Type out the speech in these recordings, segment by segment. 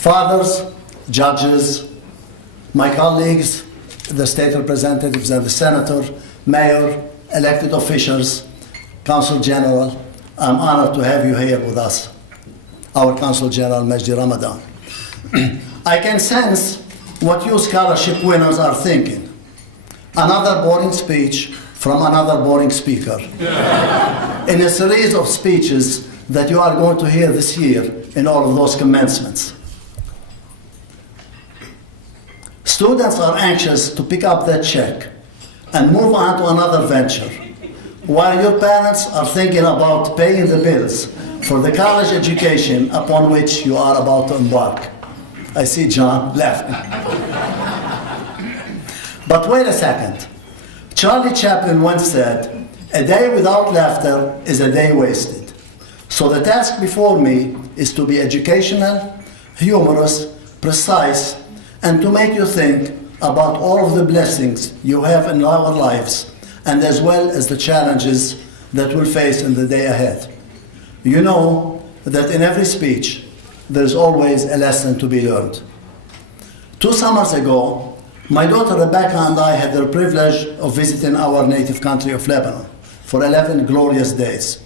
Fathers, judges, my colleagues, the state representatives and the senator, mayor, elected officials, Consul General, I'm honored to have you here with us, our Consul General Majdi Ramadan. I can sense what you scholarship winners are thinking. Another boring speech from another boring speaker. In a series of speeches that you are going to hear this year in all of those commencements. Students are anxious to pick up that check and move on to another venture, while your parents are thinking about paying the bills for the college education upon which you are about to embark. I see John laughing. But wait a second. Charlie Chaplin once said, "A day without laughter is a day wasted." So the task before me is to be educational, humorous, precise, and to make you think about all of the blessings you have in our lives, and as well as the challenges that we'll face in the day ahead. You know that in every speech, there's always a lesson to be learned. 2 summers ago, my daughter Rebecca and I had the privilege of visiting our native country of Lebanon for 11 glorious days.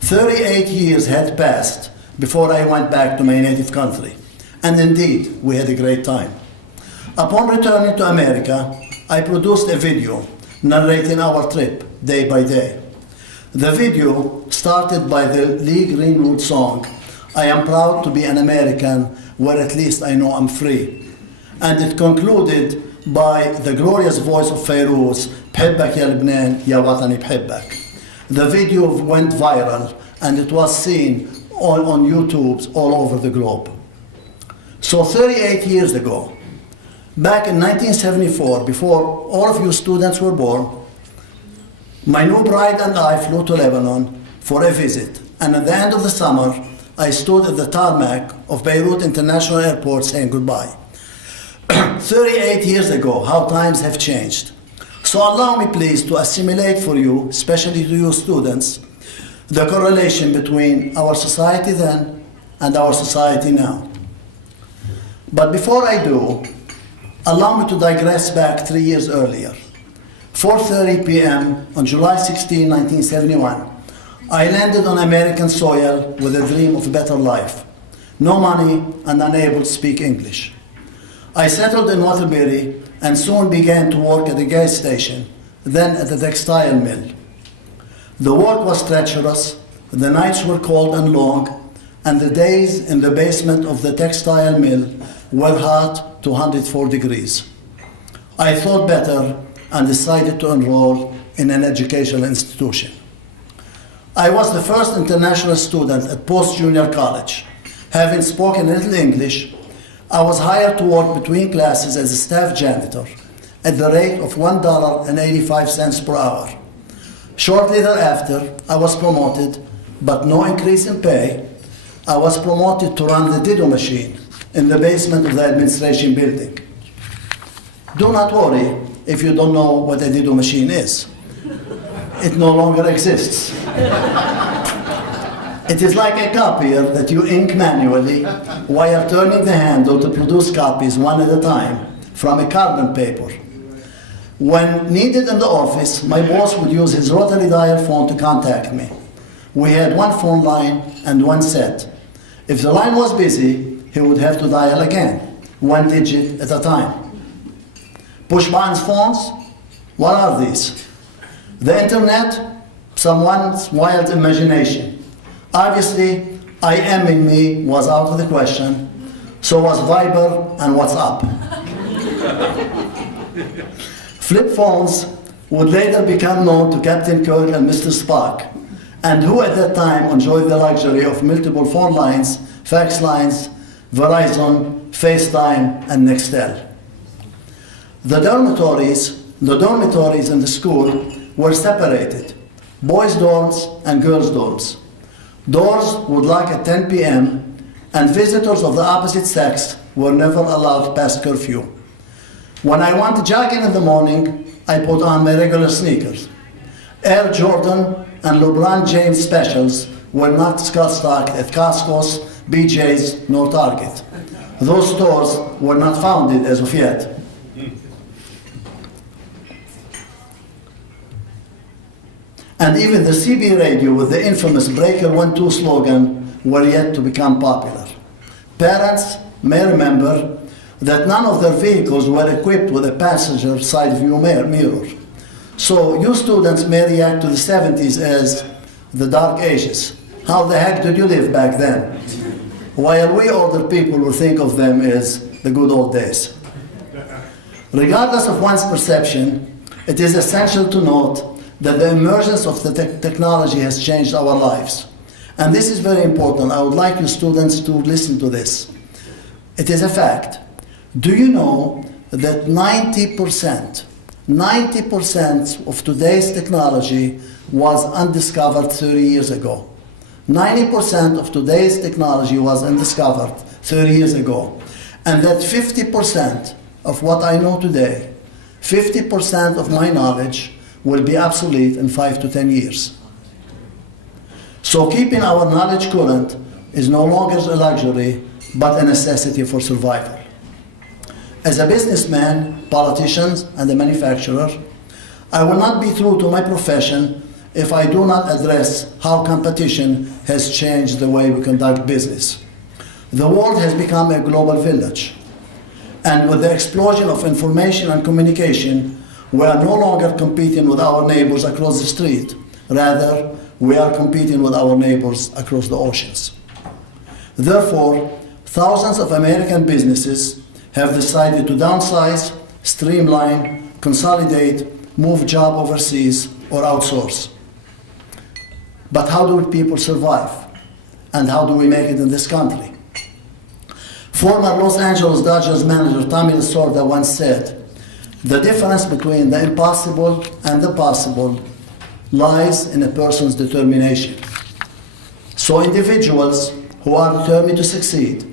38 years had passed before I went back to my native country, and indeed, we had a great time. Upon returning to America, I produced a video narrating our trip day by day. The video started by the Lee Greenwood song, "I am proud to be an American where at least I know I'm free." And it concluded by the glorious voice of Fairuz, "بحبك يا لبنان يا وطني بحبك." The video went viral and it was seen on YouTube all over the globe. So 38 years ago, back in 1974, before all of you students were born, my new bride and I flew to Lebanon for a visit. And at the end of the summer, I stood at the tarmac of Beirut International Airport saying goodbye. 38 years ago, how times have changed. So allow me please to assimilate for you, especially to you students, the correlation between our society then and our society now. But before I do, allow me to digress back 3 years earlier. 4:30 p.m. on July 16, 1971, I landed on American soil with a dream of a better life. No money and unable to speak English. I settled in Waterbury and soon began to work at a gas station, then at a textile mill. The work was treacherous, the nights were cold and long, and the days in the basement of the textile mill were hot to 104 degrees. I thought better and decided to enroll in an educational institution. I was the first international student at post-junior college. Having spoken a little English, I was hired to work between classes as a staff janitor at the rate of $1.85 per hour. Shortly thereafter, I was promoted, but no increase in pay. I was promoted to run the Dido machine in the basement of the administration building. Do not worry if you don't know what a Dido machine is. It no longer exists. It is like a copier that you ink manually while turning the handle to produce copies one at a time from a carbon paper. When needed in the office, my boss would use his rotary dial phone to contact me. We had one phone line and one set. If the line was busy, he would have to dial again, 1 digit at a time. Push buttons phones? What are these? The internet? Someone's wild imagination. Obviously, IM in me was out of the question, so was Viber and WhatsApp. Flip phones would later become known to Captain Kirk and Mr. Spock, and who at that time enjoyed the luxury of multiple phone lines, fax lines, Verizon, FaceTime, and Nextel. The dormitories in the school were separated, boys' dorms and girls' dorms. Doors would lock at 10 p.m., and visitors of the opposite sex were never allowed past curfew. When I went jogging in the morning, I put on my regular sneakers. Air Jordan and LeBron James specials were not stocked at Costco's, BJ's, nor Target. Those stores were not founded as of yet. And even the CB radio with the infamous Breaker 1-2 slogan were yet to become popular. Parents may remember that none of their vehicles were equipped with a passenger side view mirror. So you students may react to the 70s as the dark ages. How the heck did you live back then? While we older people will think of them as the good old days. Regardless of one's perception, it is essential to note that the emergence of the technology has changed our lives. And this is very important. I would like you students to listen to this. It is a fact. Do you know that 90% of today's technology was undiscovered 30 years ago? 90% of today's technology was undiscovered 30 years ago. And that 50% of what I know today, 50% of my knowledge will be obsolete in 5 to 10 years. So keeping our knowledge current is no longer a luxury, but a necessity for survival. As a businessman, politician, and a manufacturer, I will not be true to my profession if I do not address how competition has changed the way we conduct business. The world has become a global village. And with the explosion of information and communication, we are no longer competing with our neighbors across the street. Rather, we are competing with our neighbors across the oceans. Therefore, thousands of American businesses have decided to downsize, streamline, consolidate, move job overseas, or outsource. But how do people survive? And how do we make it in this country? Former Los Angeles Dodgers manager Tommy Lasorda once said, "The difference between the impossible and the possible lies in a person's determination." So individuals who are determined to succeed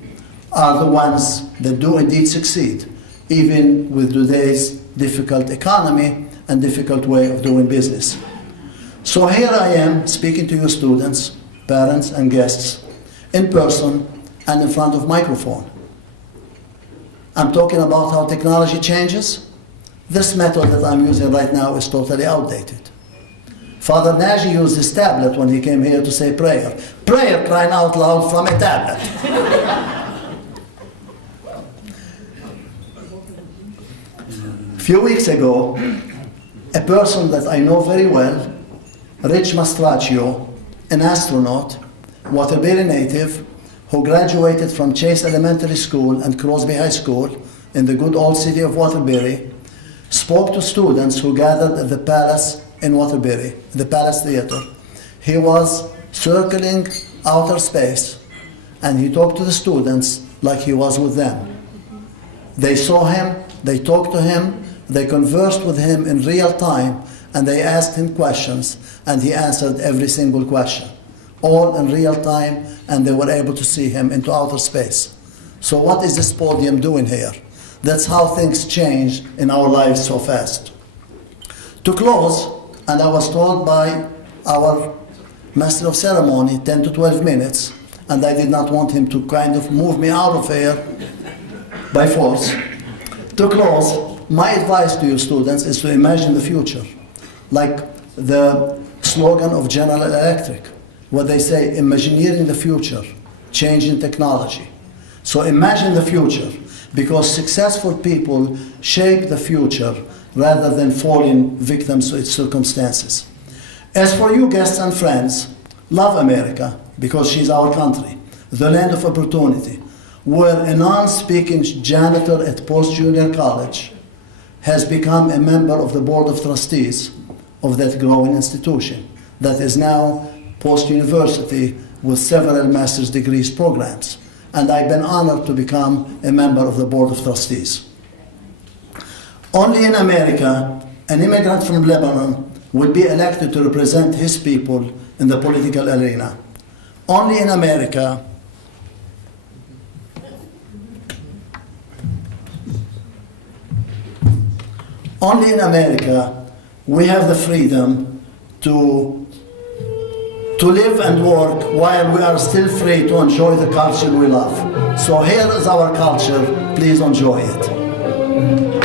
are the ones that do indeed succeed, even with today's difficult economy and difficult way of doing business. So here I am speaking to you students, parents, and guests in person and in front of microphone. I'm talking about how technology changes. This method that I'm using right now is totally outdated. Father Nagy used his tablet when he came here to say prayer. Prayer, crying out loud, from a tablet. A few weeks ago, a person that I know very well, Rich Mastraccio, an astronaut, Waterbury native, who graduated from Chase Elementary School and Crosby High School in the good old city of Waterbury, spoke to students who gathered at the Palace in Waterbury, the Palace Theater. He was circling outer space, and he talked to the students like he was with them. They saw him, they talked to him, they conversed with him in real time, and they asked him questions, and he answered every single question, all in real time, and they were able to see him into outer space. So what is this podium doing here? That's how things change in our lives so fast. To close, and I was told by our Master of Ceremony 10 to 12 minutes, and I did not want him to kind of move me out of here by force. To close, my advice to you students is to imagine the future, like the slogan of General Electric, where they say, Imagineering the future, changing technology. So imagine the future, because successful people shape the future rather than falling victims to its circumstances. As for you guests and friends, love America, because she's our country, the land of opportunity, where a non-speaking janitor at post-junior college has become a member of the board of trustees of that growing institution that is now post-university with several master's degrees programs. And I've been honored to become a member of the board of trustees. Only in America, an immigrant from Lebanon will be elected to represent his people in the political arena. Only in America, we have the freedom to to live and work while we are still free to enjoy the culture we love. So here is our culture, please enjoy it.